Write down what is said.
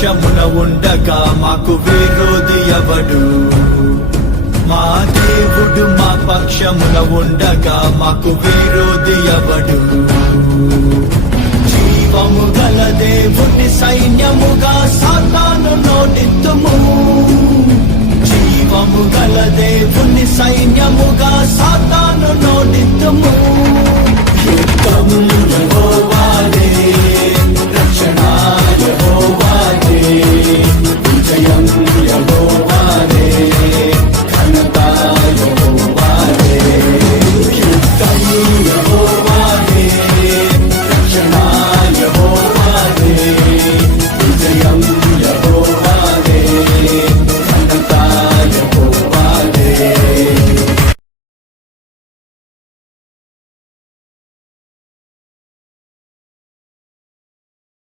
పక్షమున ఉండగా మాకు విరోధి ఎవడు? మా దేవుడు మా పక్షమున ఉండగా మాకు విరోధి ఎవడు? జీవము గల దేవుని సైన్యముగా సాతాను నోటిత్తుము. జీవము గల దేవుని సైన్యముగా సాతాను నోటిత్తుము. యుద్ధము యెహోవాదే.